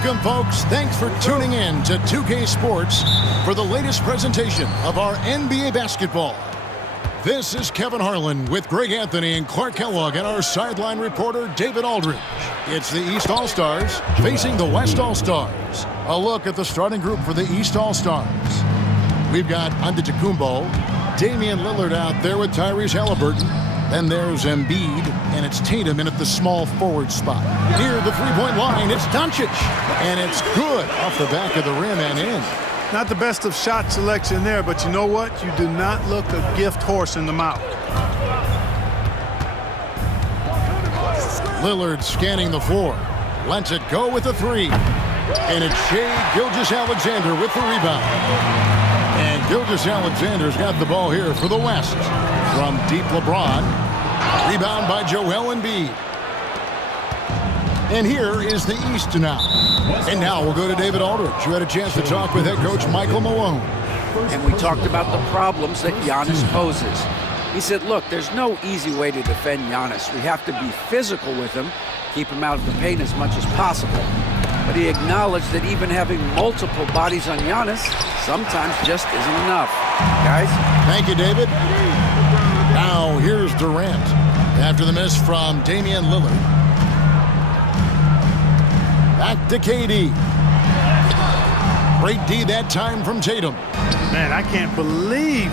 Welcome, folks. Thanks for tuning in to 2K Sports for the latest presentation of our NBA basketball. This is Kevin Harlan with Greg Anthony and Clark Kellogg and our sideline reporter, David Aldridge. It's the East All-Stars facing the West All-Stars. A look at the starting group for the East All-Stars. We've got Antetokounmpo, Damian Lillard out there with Tyrese Halliburton. Then there's Embiid, and it's Tatum in at the small forward spot. Near the three-point line, it's Doncic, and it's good off the back of the rim and in. Not the best of shot selection there, but you know what? You do not look a gift horse in the mouth. Lillard scanning the floor. Lets it go with the three. And it's Shai Gilgeous-Alexander with the rebound. And Gilgeous-Alexander's got the ball here for the West. From deep LeBron. Rebound by Joel Embiid. And here is the East now. And now we'll go to David Aldridge, who had a chance to talk with head coach Michael Malone. And we talked about the problems that Giannis poses. He said, look, there's no easy way to defend Giannis. We have to be physical with him, keep him out of the paint as much as possible. But he acknowledged that even having multiple bodies on Giannis sometimes just isn't enough. Guys? Thank you, David. Now here's Durant after the miss from Damian Lillard. Back to KD. Great D that time from Tatum. Man, I can't believe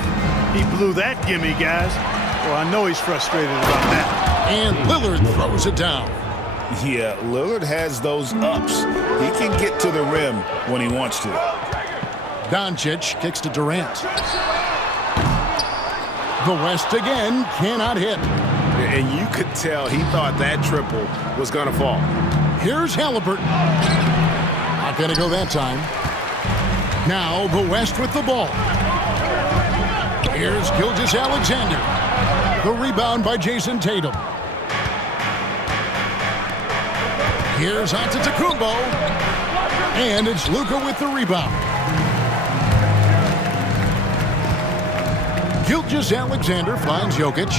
he blew that gimme, guys. Well, I know he's frustrated about that. And Lillard throws it down. Yeah, Lillard has those ups. He can get to the rim when he wants to. Doncic kicks to Durant. The West again cannot hit. And you could tell he thought that triple was going to fall. Here's Halliburton. Not going to go that time. Now the West with the ball. Here's Gilgeous-Alexander. The rebound by Jason Tatum. Here's Antetokounmpo. And it's Luka with the rebound. Gilgeous-Alexander finds Jokic.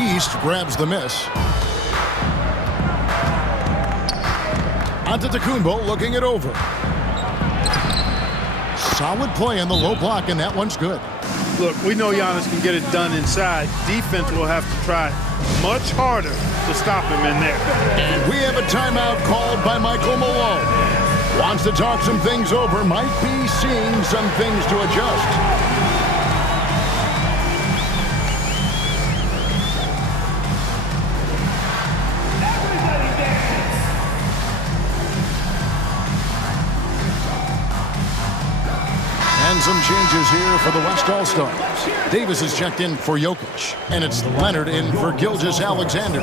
East grabs the miss. Antetokounmpo looking it over. Solid play in the low block, and that one's good. Look, we know Giannis can get it done inside. Defense will have to try much harder to stop him in there. And we have a timeout called by Michael Malone. Wants to talk some things over, might be seeing some things to adjust. And some changes here for the West All-Stars. Davis is checked in for Jokic, and it's Leonard in for Gilgeous-Alexander.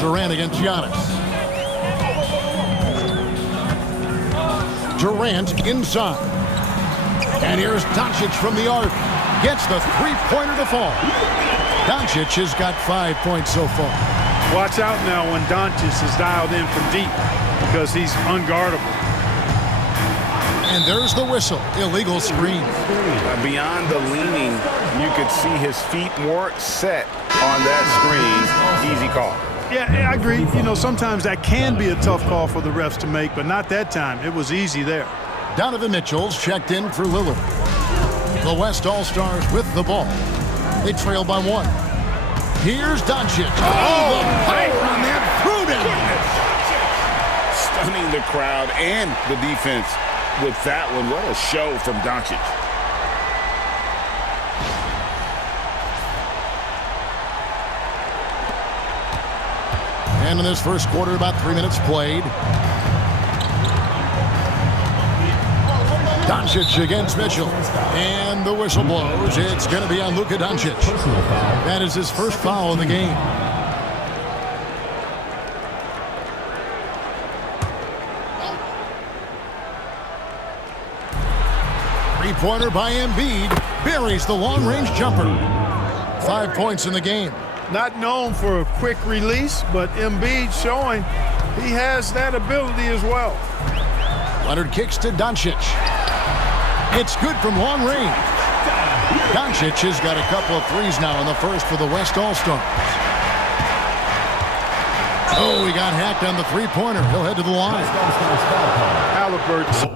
Durant against Giannis. Durant inside. And here's Doncic from the arc. Gets the three-pointer to fall. Doncic has got 5 points so far. Watch out now when Doncic is dialed in from deep because he's unguardable. And there's the whistle. Illegal screen. Beyond the leaning, you could see his feet weren't set on that screen. Easy call. Yeah, I agree. You know, sometimes that can be a tough call for the refs to make, but not that time. It was easy there. Donovan Mitchell's checked in for Lillard. The West All-Stars with the ball. They trail by 1. Here's Doncic. Oh, the power on that threw down. Stunning the crowd and the defense with that one. What a show from Doncic. And in this first quarter, about 3 minutes played. Doncic against Mitchell. And the whistle blows. It's going to be on Luka Doncic. That is his first foul of the game. Three-pointer by Embiid. Buries the long-range jumper. 5 points in the game. Not known for a quick release, but Embiid showing he has that ability as well. Leonard kicks to Doncic. It's good from long range. Doncic has got a couple of threes now in the first for the West All-Stars. Oh, he got hacked on the three-pointer. He'll head to the line. Halliburton. So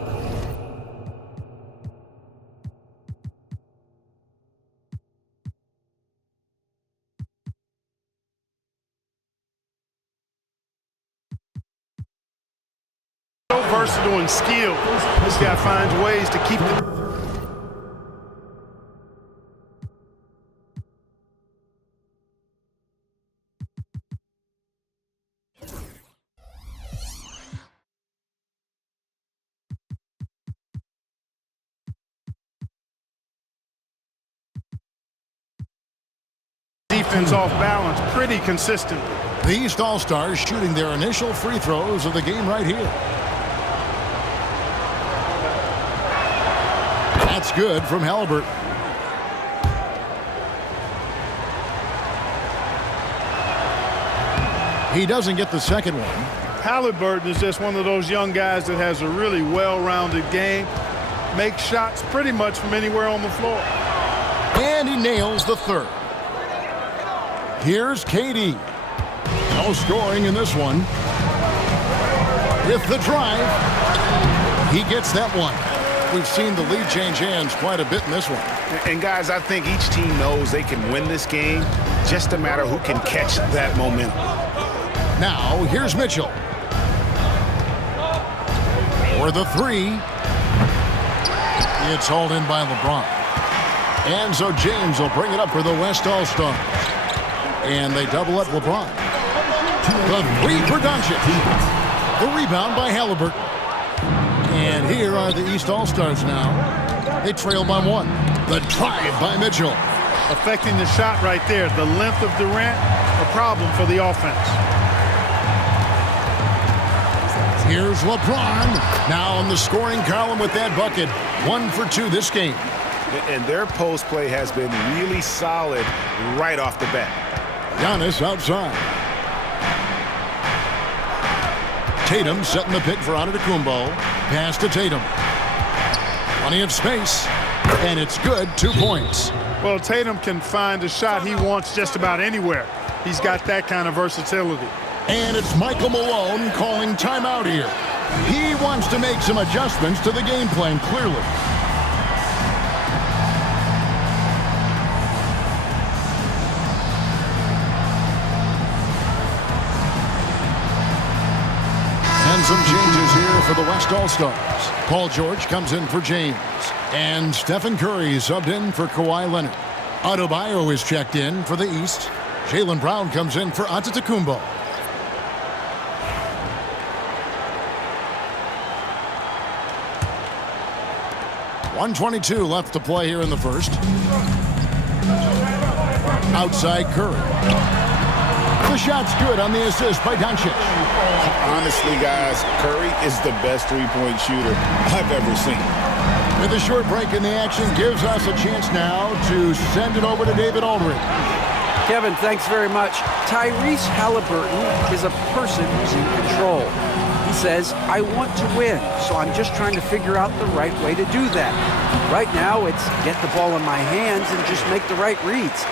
versatile and skilled. This guy finds ways to keep the... defense off balance pretty consistently. The East All-Stars shooting their initial free throws of the game right here. That's good from Halliburton. He doesn't get the second one. Halliburton is just one of those young guys that has a really well-rounded game. Makes shots pretty much from anywhere on the floor. And he nails the third. Here's KD. No scoring in this one. With the drive, he gets that one. We've seen the lead change hands quite a bit in this one. And guys, I think each team knows they can win this game. Just a matter who can catch that momentum. Now, here's Mitchell. For the three. It's hauled in by LeBron. And so James will bring it up for the West All-Stars. And they double up LeBron. The three for Doncic. The rebound by Halliburton. And here are the East All-Stars now. They trail by one. The drive by Mitchell. Affecting the shot right there. The length of Durant, a problem for the offense. Here's LeBron. Now on the scoring column with that bucket. 1 for 2 this game. And their post play has been really solid right off the bat. Giannis outside. Tatum setting the pick for Antetokounmpo. Pass to Tatum. Plenty of space. And it's good. 2 points. Well, Tatum can find a shot he wants just about anywhere. He's got that kind of versatility. And it's Michael Malone calling timeout here. He wants to make some adjustments to the game plan, clearly. And some changes here for the West All-Stars. Paul George comes in for James. And Stephen Curry subbed in for Kawhi Leonard. Adebayo is checked in for the East. Jaylen Brown comes in for Antetokounmpo. .122 left to play here in the first. Outside Curry. The shot's good on the assist by Doncic. Honestly, guys, Curry is the best three-point shooter I've ever seen. With a short break in the action, gives us a chance now to send it over to David Aldridge. Kevin, thanks very much. Tyrese Halliburton is a person who's in control. He says, I want to win, so I'm just trying to figure out the right way to do that. Right now, it's get the ball in my hands and just make the right reads.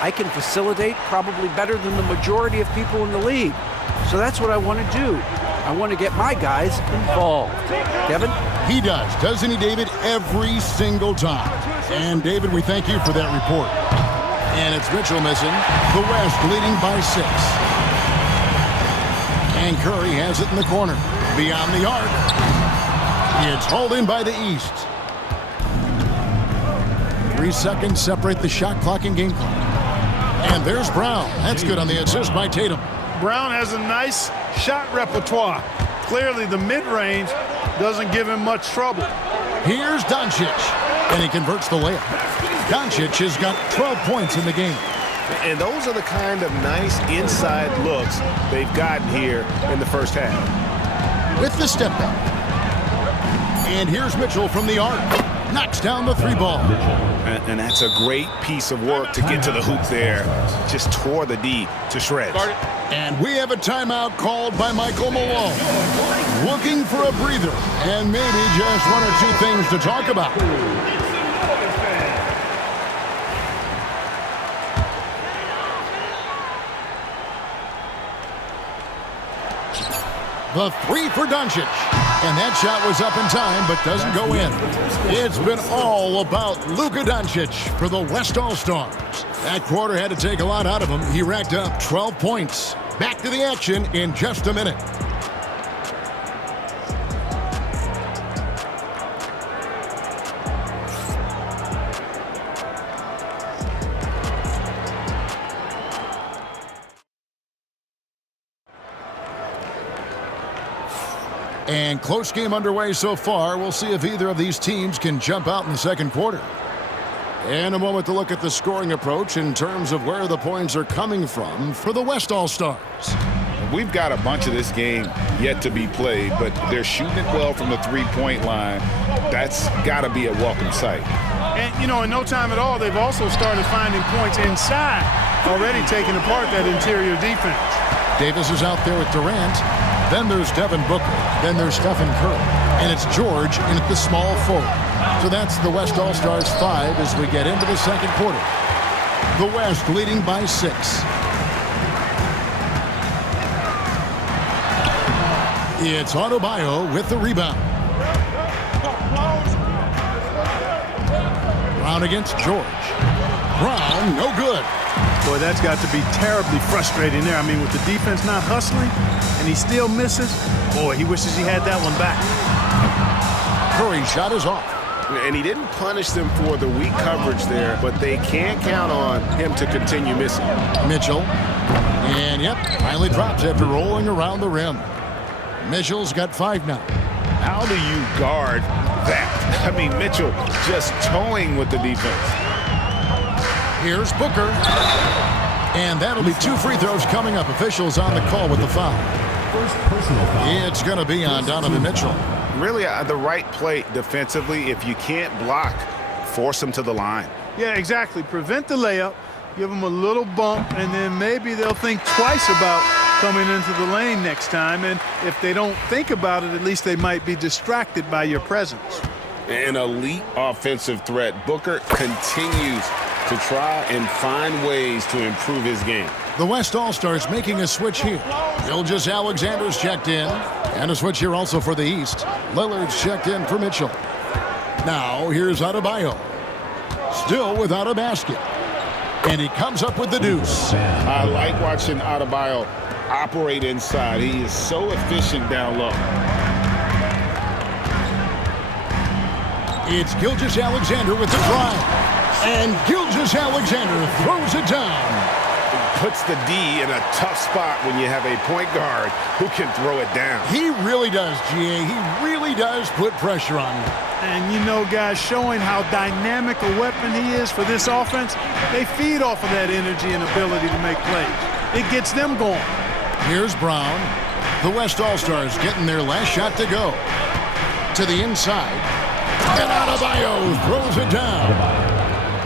I can facilitate probably better than the majority of people in the league. So that's what I want to do. I want to get my guys involved. Kevin? He does, doesn't he, David? Every single time. And, David, we thank you for that report. And it's Mitchell missing. The West leading by 6. And Curry has it in the corner. Beyond the arc. It's hauled in by the East. 3 seconds separate the shot clock and game clock. And there's Brown. That's good on the assist by Tatum. Brown has a nice shot repertoire. Clearly, the mid-range doesn't give him much trouble. Here's Doncic. And he converts the layup. Doncic has got 12 points in the game. And those are the kind of nice inside looks they've gotten here in the first half. With the step back. And here's Mitchell from the arc. Knocks down the 3 ball. And that's a great piece of work to get to the hoop there. Just tore the D to shreds. And we have a timeout called by Michael Malone. Looking for a breather and maybe just 1 or 2 things to talk about. The three for Doncic. And that shot was up in time, but doesn't go in. It's been all about Luka Doncic for the West All-Stars. That quarter had to take a lot out of him. He racked up 12 points. Back to the action in just a minute. And close game underway so far. We'll see if either of these teams can jump out in the second quarter. And a moment to look at the scoring approach in terms of where the points are coming from for the West All-Stars. We've got a bunch of this game yet to be played, but they're shooting it well from the three-point line. That's got to be a welcome sight. And, you know, in no time at all, they've also started finding points inside, already taking apart that interior defense. Davis is out there with Durant. Then there's Devin Booker. Then there's Stephen Curry. And it's George in at the small forward. So that's the West All-Stars 5 as we get into the second quarter. The West leading by 6. It's Adebayo with the rebound. Brown against George. Brown, no good. Boy, that's got to be terribly frustrating there. I mean, with the defense not hustling and he still misses, boy, he wishes he had that one back. Curry's shot is off. And he didn't punish them for the weak coverage there, but they can't count on him to continue missing. Mitchell. And, yep, finally drops after rolling around the rim. Mitchell's got 5 now. How do you guard that? I mean, Mitchell just towing with the defense. Here's Booker. And that'll be 2 free throws coming up. Officials on the call with the foul. It's going to be on Donovan Mitchell. Really the right play defensively. If you can't block, force them to the line. Yeah, exactly. Prevent the layup, give them a little bump, and then maybe they'll think twice about coming into the lane next time. And if they don't think about it, at least they might be distracted by your presence. An elite offensive threat. Booker continues to try and find ways to improve his game. The West All-Stars making a switch here. Gilgeous-Alexander's checked in. And a switch here also for the East. Lillard's checked in for Mitchell. Now here's Adebayo. Still without a basket. And he comes up with the deuce. I like watching Adebayo operate inside. He is so efficient down low. It's Gilgeous-Alexander with the drive. And Gilgeous-Alexander throws it down. Puts the D in a tough spot when you have a point guard who can throw it down. He really does, GA. He really does put pressure on you. And you know, guys, showing how dynamic a weapon he is for this offense, they feed off of that energy and ability to make plays. It gets them going. Here's Brown. The West All-Stars getting their last shot to go. To the inside. And Adebayo throws it down.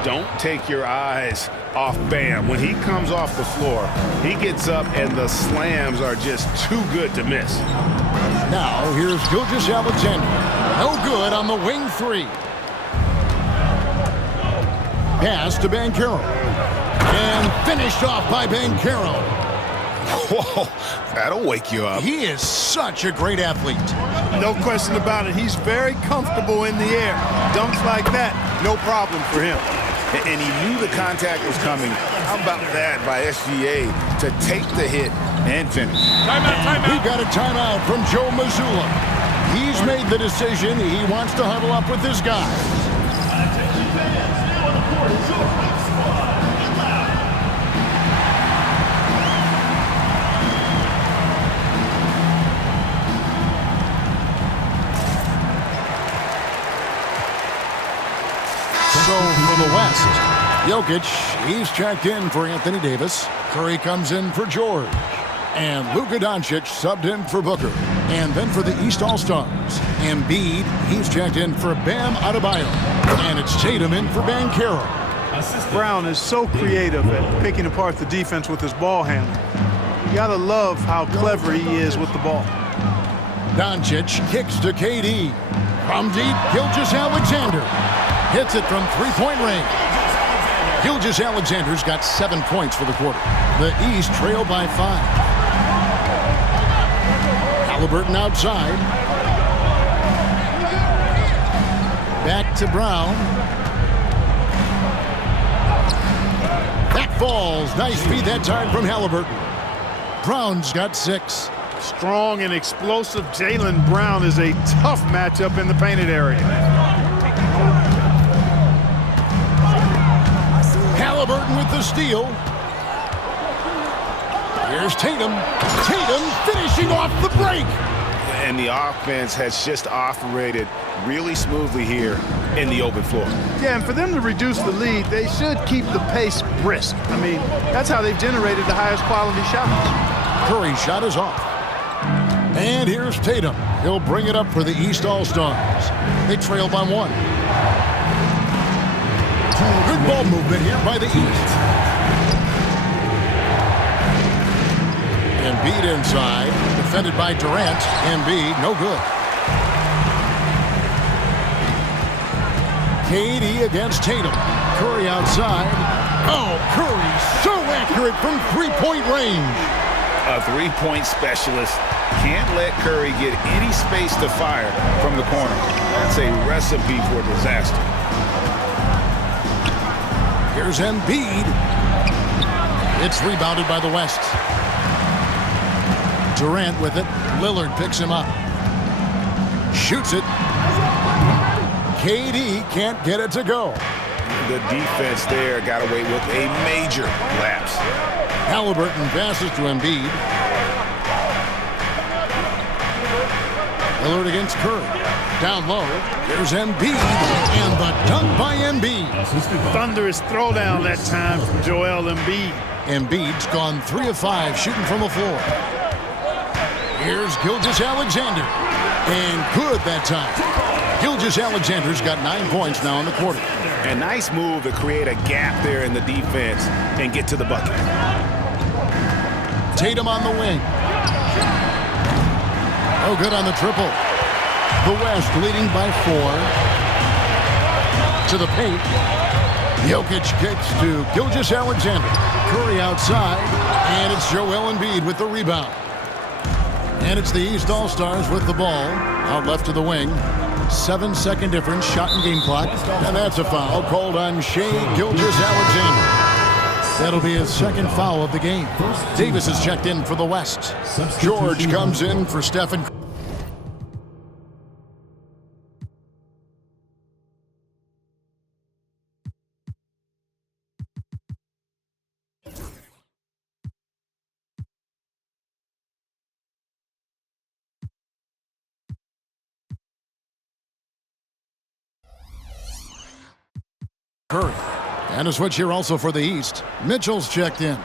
Don't take your eyes off Bam. When he comes off the floor, he gets up and the slams are just too good to miss. Now here's Gilgeous-Alexander. No good on the wing 3. Pass to Banchero. And finished off by Banchero. Whoa, that'll wake you up. He is such a great athlete. No question about it. He's very comfortable in the air. Dunks like that, no problem for him. And he knew the contact was coming. How about that by SGA to take the hit and finish? Timeout. We've got a timeout from Joe Mazzulla. He's made the decision. He wants to huddle up with his guys. So for the West, Jokic, he's checked in for Anthony Davis. Curry comes in for George. And Luka Doncic subbed in for Booker. And then for the East All-Stars, Embiid, he's checked in for Bam Adebayo. And it's Tatum in for Banchero. Brown is so creative at picking apart the defense with his ball handling. You gotta love how clever he is with the ball. Doncic kicks to KD. From deep, Gilgeous-Alexander hits it from three-point range. Gilgeous-Alexander's got 7 points for the quarter. The East trail by 5. Halliburton outside. Back to Brown. That falls. Nice feed that time from Halliburton. Brown's got 6. Strong and explosive Jaylen Brown is a tough matchup in the painted area. Halliburton with the steal. Here's Tatum. Tatum finishing off the break. And the offense has just operated really smoothly here in the open floor. Yeah, and for them to reduce the lead, they should keep the pace brisk. I mean, that's how they've generated the highest quality shots. Curry's shot is off. And here's Tatum. He'll bring it up for the East All-Stars. They trail by 1. Good ball movement here by the East. Embiid inside. Defended by Durant. Embiid, no good. KD against Tatum. Curry outside. Oh, Curry so accurate from three-point range. A three-point specialist can't let Curry get any space to fire from the corner. That's a recipe for disaster. Here's Embiid. It's rebounded by the West. Durant with it. Lillard picks him up. Shoots it. KD can't get it to go. The defense there got away with a major lapse. Halliburton passes to Embiid. Lillard against Curry. Down low. There's Embiid. And the dunk by Embiid. Thunderous throwdown that time from Joel Embiid. Embiid's gone 3 of 5 shooting from the floor. Here's Gilgeous-Alexander. And good that time. Gilgeous-Alexander's got 9 points now in the quarter. A nice move to create a gap there in the defense and get to the bucket. Tatum on the wing. Oh, good on the triple. The West leading by 4. To the paint. Jokic gets to Gilgeous-Alexander. Curry outside. And it's Joel Embiid with the rebound. And it's the East All-Stars with the ball. Out left to the wing. 7-second difference, shot and game clock. And that's a foul called on Shai Gilgeous-Alexander. That'll be his second foul of the game. Davis is checked in for the West. George comes in for Stephen. Curry. And a switch here also for the East. Mitchell's checked in.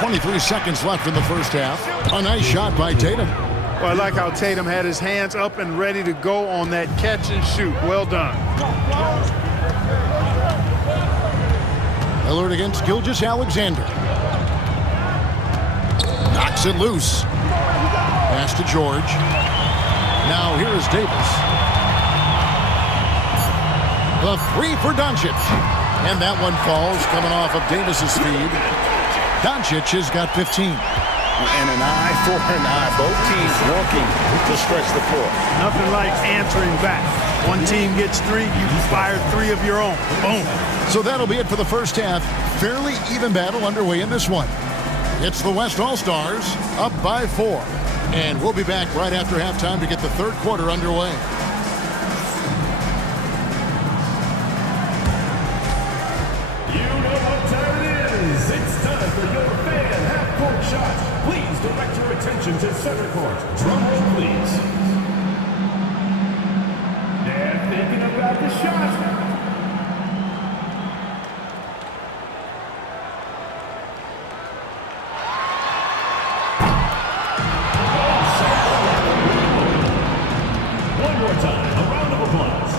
23 seconds left in the first half. A nice shot by Tatum. Well, I like how Tatum had his hands up and ready to go on that catch and shoot. Well done. Lillard against Gilgeous-Alexander. Knocks it loose. Pass to George. Now here is Davis. The 3 for Doncic. And that one falls coming off of Davis's feed. Doncic has got 15. And an eye for an eye. Both teams working to stretch the floor. Nothing like answering back. One team gets 3, you fired 3 of your own. Boom. So that'll be it for the first half. Fairly even battle underway in this one. It's the West All-Stars up by 4. And we'll be back right after halftime to get the third quarter underway. Please direct your attention to center court. Drum roll, please. They're thinking about the shot. One more time, a round of applause.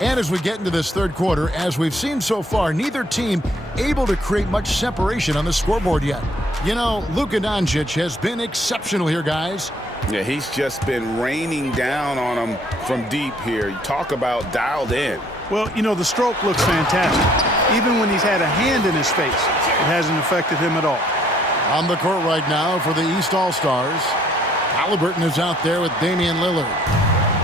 And as we get into this third quarter, as we've seen so far, neither team able to create much separation on the scoreboard yet. You know, Luka Doncic has been exceptional here, guys. Yeah, he's just been raining down on them from deep here. You talk about dialed in. Well, you know, the stroke looks fantastic. Even when he's had a hand in his face, it hasn't affected him at all. On the court right now for the East All-Stars, Halliburton is out there with Damian Lillard.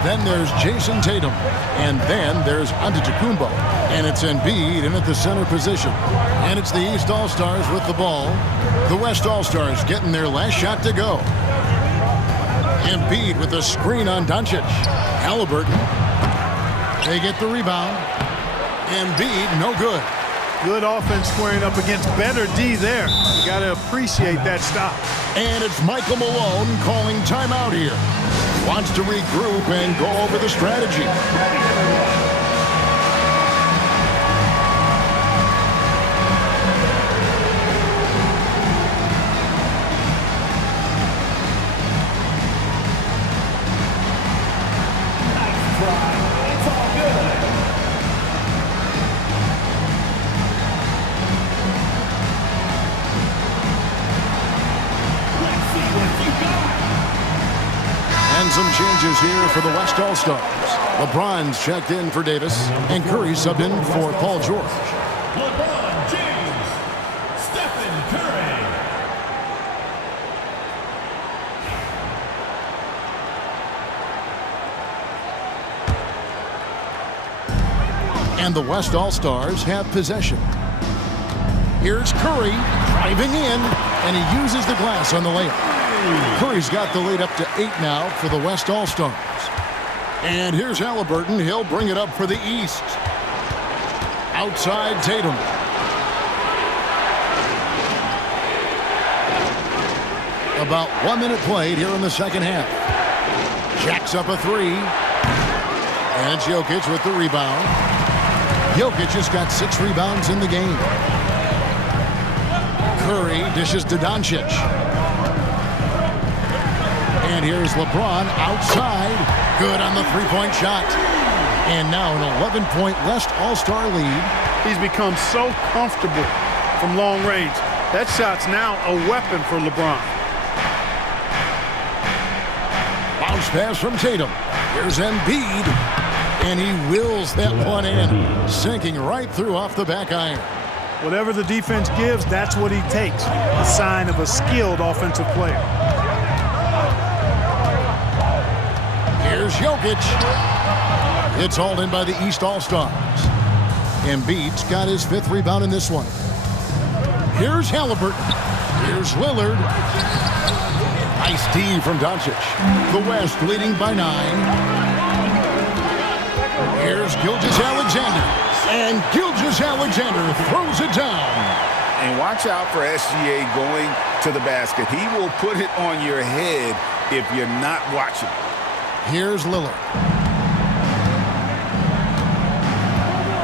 Then there's Jason Tatum. And then there's Antetokounmpo. And it's Embiid in at the center position. And it's the East All-Stars with the ball. The West All-Stars getting their last shot to go. Embiid with the screen on Doncic. Halliburton. They get the rebound. Embiid, no good. Good offense squaring up against better D there. You got to appreciate that stop. And it's Michael Malone calling timeout here. Wants to regroup and go over the strategy. Some changes here for the West All-Stars. LeBron's checked in for Davis, and Curry subbed in for Paul George. LeBron James, Stephen Curry. And the West All-Stars have possession. Here's Curry driving in, and he uses the glass on the layup. Curry's got the lead up to 8 now for the West All-Stars. And here's Halliburton. He'll bring it up for the East. Outside Tatum. About 1 minute played here in the second half. Jacks up a three. And it's Jokic with the rebound. Jokic has got 6 rebounds in the game. Curry dishes to Doncic. And here's LeBron outside. Good on the three-point shot. And now an 11-point West All-Star lead. He's become so comfortable from long range. That shot's now a weapon for LeBron. Bounce pass from Tatum. Here's Embiid. And he wills that one in. Sinking right through off the back iron. Whatever the defense gives, that's what he takes. A sign of a skilled offensive player. Here's Jokic. It's hauled in by the East All-Stars. Embiid's got his 5th rebound in this one. Here's Halliburton. Here's Lillard. Nice D from Doncic. The West leading by 9. Here's Gilgeous-Alexander. And Gilgeous-Alexander throws it down. And watch out for SGA going to the basket. He will put it on your head if you're not watching. Here's Lillard.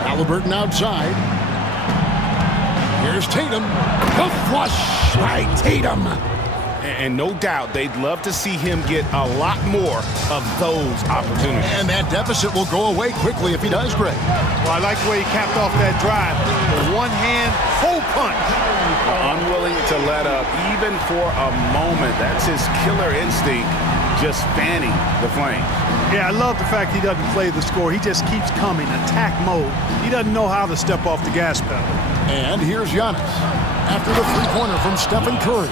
Halliburton outside. Here's Tatum. The flush by Tatum. And no doubt they'd love to see him get a lot more of those opportunities. And that deficit will go away quickly if he does, Greg. Well, I like the way he capped off that drive. The one-hand hole punch. Unwilling to let up even for a moment. That's his killer instinct, just fanning the flame. Yeah, I love the fact he doesn't play the score. He just keeps coming, attack mode. He doesn't know how to step off the gas pedal. And here's Giannis after the three-pointer from Stephen Curry.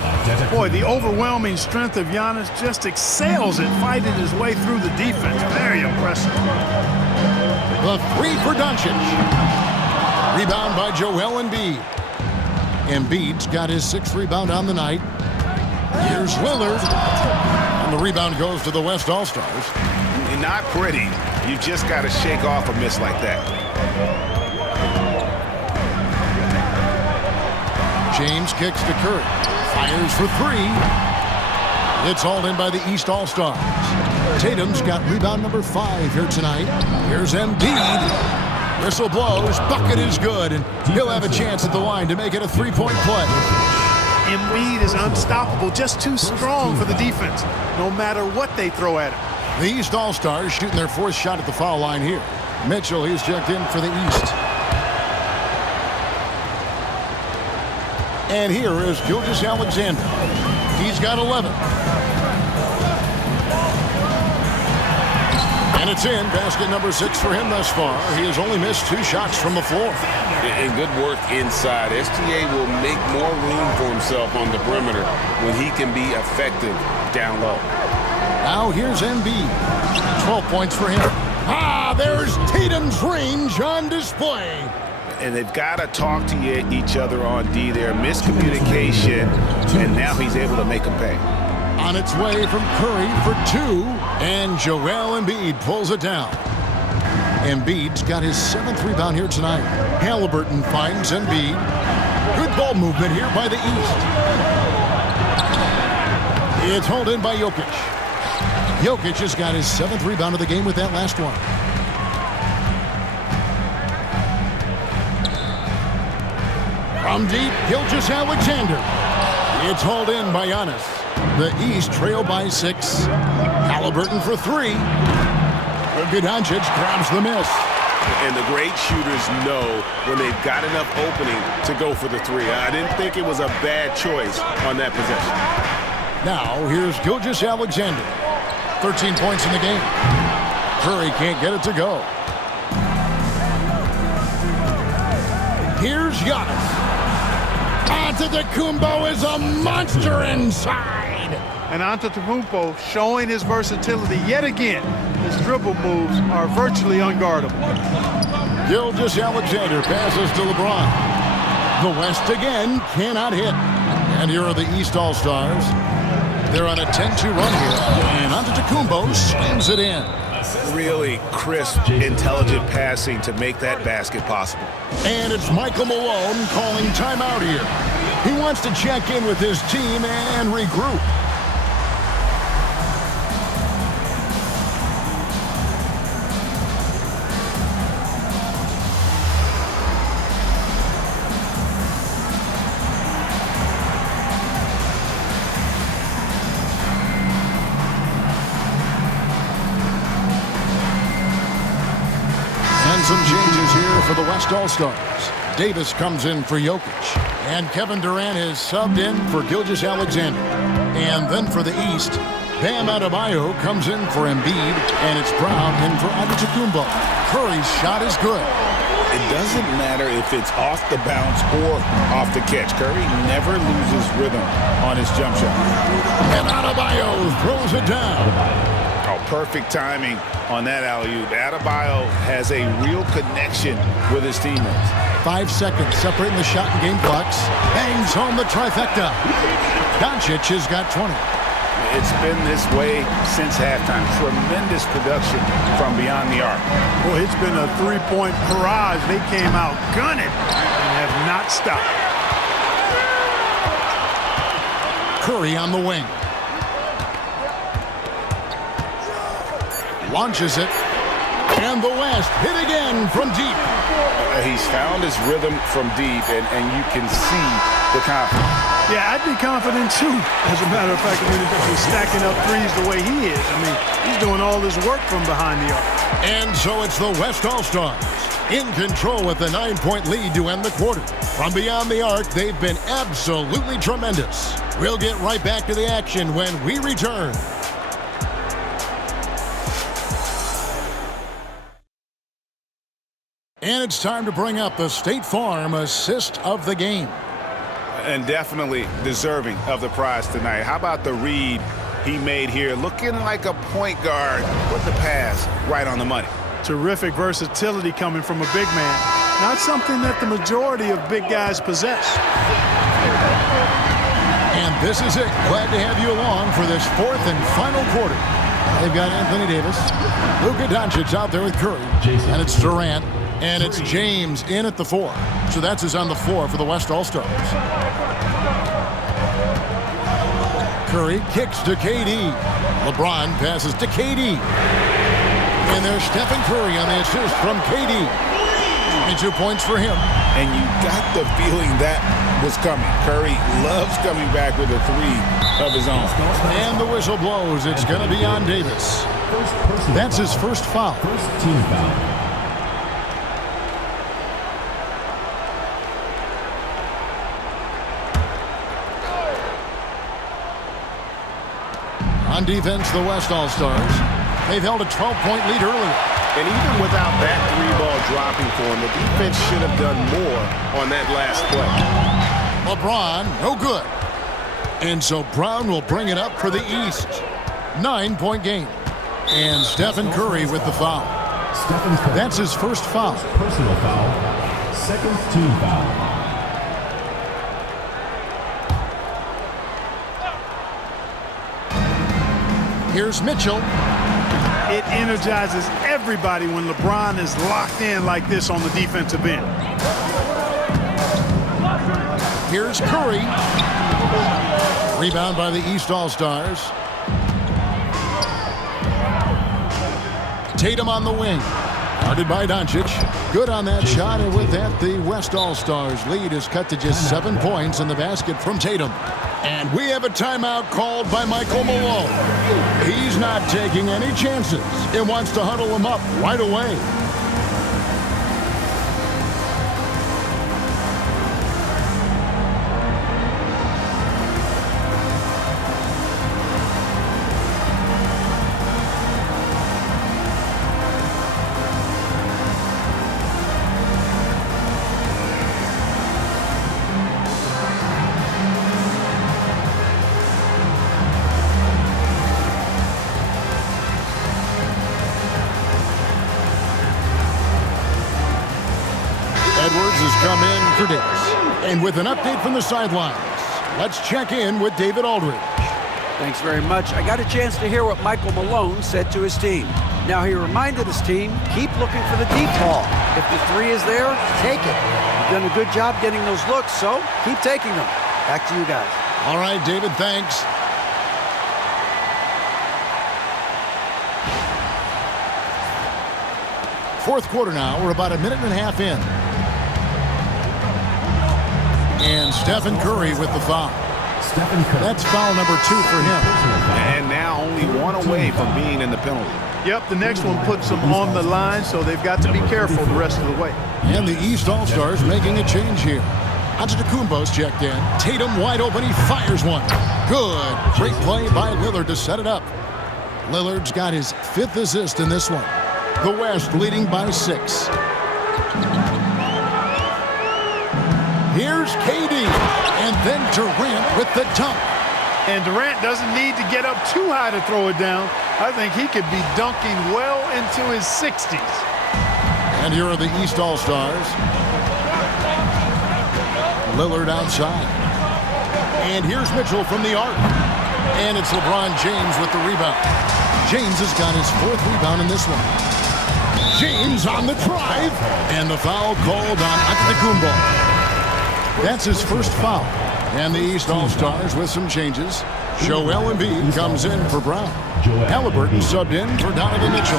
Boy, the overwhelming strength of Giannis just excels at fighting his way through the defense. Very impressive. The three for Doncic. Rebound by Joel Embiid. Embiid's got his 6th rebound on the night. Here's Lillard. And the rebound goes to the West All-Stars. Not pretty. You just got to shake off a miss like that. James kicks to Curry. Fires for 3. It's hauled in by the East All-Stars. Tatum's got rebound number 5 here tonight. Here's Embiid. Whistle blows. Bucket is good. And he'll have a chance at the line to make it a 3-point play. Embiid is unstoppable. Just too strong for the defense, no matter what they throw at him. The East All-Stars shooting their 4th shot at the foul line here. Mitchell, he's checked in for the East. And here is Gilgeous-Alexander. He's got 11. And it's in. Basket number 6 for him thus far. He has only missed 2 shots from the floor. And good work inside. SGA will make more room for himself on the perimeter when he can be effective down low. Now here's Embiid. 12 points for him. There's Tatum's range on display. And they've got to talk to each other on D there. Miscommunication, and now he's able to make a pay. On its way from Curry for 2, and Joel Embiid pulls it down. Embiid's got his 7th rebound here tonight. Halliburton finds Embiid. Good ball movement here by the East. It's hauled in by Jokic. Jokic has got his 7th rebound of the game with that last one. From deep, Gilgeous-Alexander. It's hauled in by Giannis. The East trail by 6. Halliburton for 3. Doncic grabs the miss. And the great shooters know when they've got enough opening to go for the 3. I didn't think it was a bad choice on that possession. Now, here's Gilgeous-Alexander. 13 points in the game. Curry can't get it to go. Here's Giannis. Antetokounmpo is a monster inside. And Antetokounmpo showing his versatility yet again. His dribble moves are virtually unguardable. Gilgeous-Alexander passes to LeBron. The West again cannot hit. And here are the East All-Stars. They're on a 10-2 run here. And Antetokounmpo slams it in. Really crisp, intelligent passing to make that basket possible. And it's Michael Malone calling timeout here. He wants to check in with his team and regroup. Some changes here for the West All-Stars. Davis comes in for Jokic. And Kevin Durant is subbed in for Gilgeous-Alexander. And then for the East, Bam Adebayo comes in for Embiid. And it's Brown in for Antetokounmpo. Curry's shot is good. It doesn't matter if it's off the bounce or off the catch. Curry never loses rhythm on his jump shot. And Adebayo throws it down. Oh, perfect timing on that alley-oop. Adebayo has a real connection with his teammates. 5 seconds separating the shot and game clocks. Bangs home the trifecta. Doncic has got 20. It's been this way since halftime. Tremendous production from beyond the arc. Boy, it's been a 3-point barrage. They came out gunning and have not stopped. Curry on the wing. Launches it. And the West hit again from deep. He's found his rhythm from deep, and you can see the confidence. Yeah, I'd be confident too. As a matter of fact, I mean, if he's stacking up threes the way he is, I mean, he's doing all this work from behind the arc. And so it's the West All-Stars in control with a 9-point lead to end the quarter. From beyond the arc, they've been absolutely tremendous. We'll get right back to the action when we return. And it's time to bring up the State Farm assist of the game. And definitely deserving of the prize tonight. How about the read he made here? Looking like a point guard. Put the pass right on the money. Terrific versatility coming from a big man. Not something that the majority of big guys possess. And this is it. Glad to have you along for this 4th and final quarter. They've got Anthony Davis. Luka Doncic out there with Curry. And it's Durant. And it's James in at the 4. So that's his on the floor for the West All-Stars. Curry kicks to KD. LeBron passes to KD. And there's Stephen Curry on the assist from KD. 22 points for him. And you got the feeling that was coming. Curry loves coming back with a 3 of his own. And the whistle blows. It's going to be on Davis. That's his first foul. First team foul. On defense, the West All-Stars. They've held a 12-point lead earlier. And even without that three-ball dropping for him, the defense should have done more on that last play. LeBron, no good. And so Brown will bring it up for the East. 9-point game. And Stephen Curry with the foul. That's his first foul. Personal foul. Second team foul. Here's Mitchell. It energizes everybody when LeBron is locked in like this on the defensive end. Here's Curry. Rebound by the East All-Stars. Tatum on the wing. Guarded by Doncic. Good on that shot, and with that, the West All-Stars lead is cut to just 7 points in the basket from Tatum. And we have a timeout called by Michael Malone. He's not taking any chances. He wants to huddle him up right away. Edwards has come in for this. And with an update from the sidelines, let's check in with David Aldridge. Thanks very much. I got a chance to hear what Michael Malone said to his team. Now, he reminded his team, keep looking for the deep ball. If the three is there, take it. You've done a good job getting those looks, so keep taking them. Back to you guys. All right, David, thanks. Fourth quarter now. We're about a minute and a half in. And Stephen Curry with the foul. That's foul number 2 for him. And now only one away from being in the penalty. Yep, the next one puts them on the line, so they've got to be careful the rest of the way. And the East All-Stars making a change here. Antetokounmpo's checked in. Tatum wide open. He fires one. Good. Great play by Lillard to set it up. Lillard's got his 5th assist in this one. The West leading by 6. Here's KD. And then Durant with the dunk. And Durant doesn't need to get up too high to throw it down. I think he could be dunking well into his 60s. And here are the East All-Stars. Lillard outside. And here's Mitchell from the arc. And it's LeBron James with the rebound. James has got his 4th rebound in this one. James on the drive. And the foul called on Antetokounmpo. That's his first foul. And the East All-Stars with some changes. Joel Embiid comes in for Brown. Halliburton subbed in for Donovan Mitchell.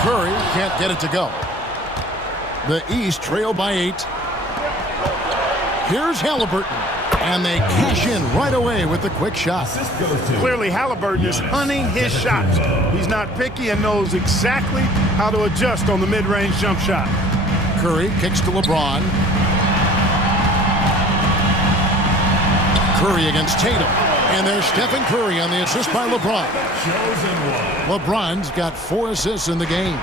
Curry can't get it to go. The East trail by 8. Here's Halliburton. And they cash in right away with the quick shot. Clearly, Halliburton is hunting his shots. He's not picky and knows exactly how to adjust on the mid-range jump shot. Curry kicks to LeBron. Curry against Tatum. And there's Stephen Curry on the assist by LeBron. LeBron's got 4 assists in the game.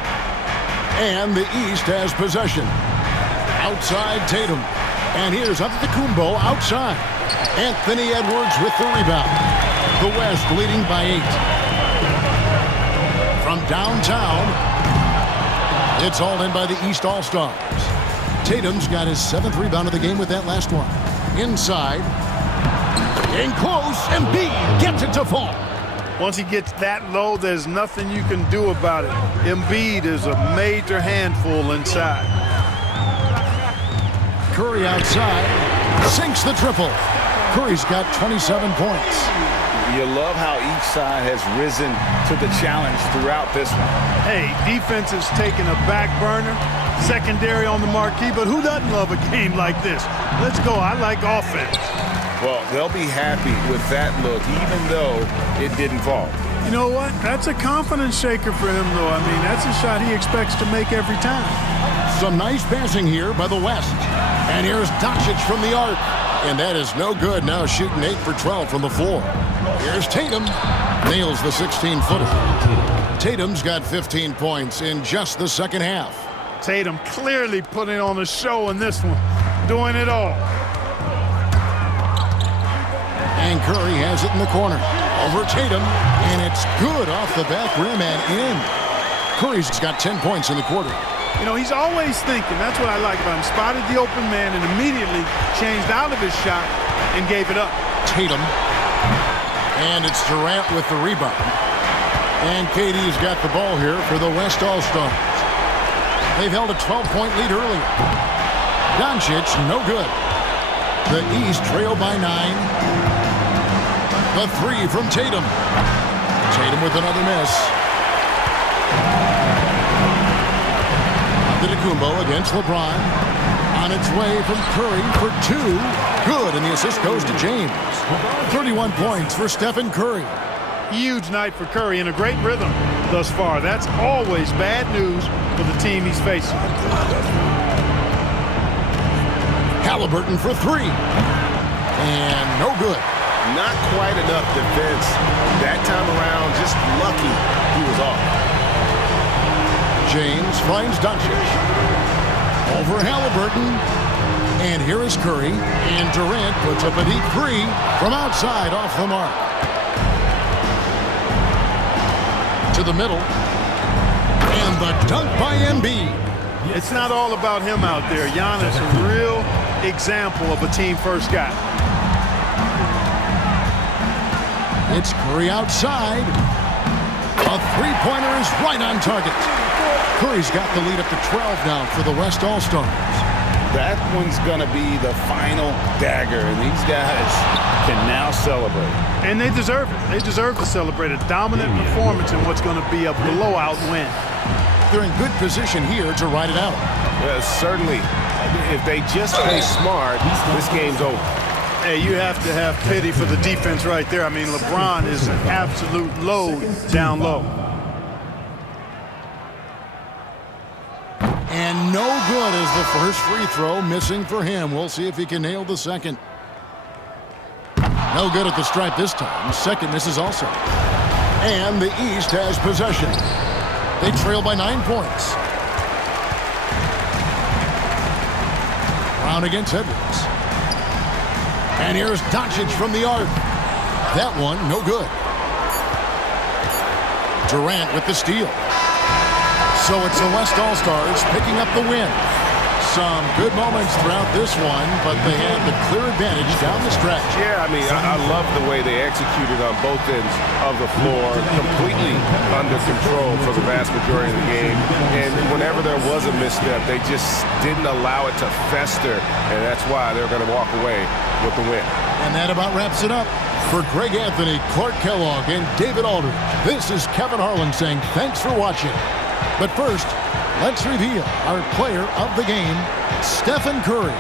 And the East has possession. Outside Tatum. And here's Antetokounmpo outside. Anthony Edwards with the rebound. The West leading by 8. From downtown, it's all in by the East All-Stars. Tatum's got his 7th rebound of the game with that last one. Inside. In close, Embiid gets it to fall. Once he gets that low, there's nothing you can do about it. Embiid is a major handful inside. Curry outside, sinks the triple. Curry's got 27 points. You love how each side has risen to the challenge throughout this one. Hey, defense has taken a back burner, secondary on the marquee, but who doesn't love a game like this? Let's go. I like offense. Well, they'll be happy with that look, even though it didn't fall. You know what? That's a confidence shaker for him, though. I mean, that's a shot he expects to make every time. Some nice passing here by the West. And here's Doncic from the arc. And that is no good. Now shooting 8 for 12 from the floor. Here's Tatum. Nails the 16-footer. Tatum's got 15 points in just the second half. Tatum clearly putting on a show in this one, doing it all. And Curry has it in the corner. Over Tatum, and it's good off the back rim and in. Curry's got 10 points in the quarter. You know, he's always thinking. That's what I like about him. Spotted the open man and immediately changed out of his shot and gave it up. Tatum. And it's Durant with the rebound. And KD's got the ball here for the West All-Stars. They've held a 12-point lead earlier. Doncic, no good. The East trail by 9. The three from Tatum. Tatum with another miss. Antetokounmpo against LeBron. On its way from Curry for 2. Good, and the assist goes to James. 31 points for Stephen Curry. Huge night for Curry and a great rhythm thus far. That's always bad news for the team he's facing. Halliburton for 3. And no good. Not quite enough defense. That time around, just lucky he was off. James finds Doncic. Over Halliburton. And here is Curry. And Durant puts up a deep 3 from outside off the mark. To the middle. And the dunk by Embiid. It's not all about him out there. Giannis, a real example of a team-first guy. It's Curry outside. A three-pointer is right on target. Curry's got the lead up to 12 now for the West All-Stars. That one's going to be the final dagger, and these guys can now celebrate. And they deserve it. They deserve to celebrate a dominant performance in what's going to be a blowout win. They're in good position here to ride it out. Well, certainly, if they just play smart, this game's over. Hey, you have to have pity for the defense right there. I mean, LeBron is an absolute load down low. And no good as the first free throw missing for him. We'll see if he can nail the second. No good at the stripe this time. Second misses also. And the East has possession. They trail by 9 points. Brown against Edwards. And here's Doncic from the arc. That one, no good. Durant with the steal. So it's the West All-Stars picking up the win. Some good moments throughout this one, but they had the clear advantage down the stretch. Yeah, I mean, I love the way they executed on both ends of the floor, completely under control for the vast majority of the game. And whenever there was a misstep, they just didn't allow it to fester, and that's why they're going to walk away with the win. And that about wraps it up. For Greg Anthony, Clark Kellogg, and David Aldridge, this is Kevin Harlan saying thanks for watching. But first, let's reveal our player of the game, Stephen Curry.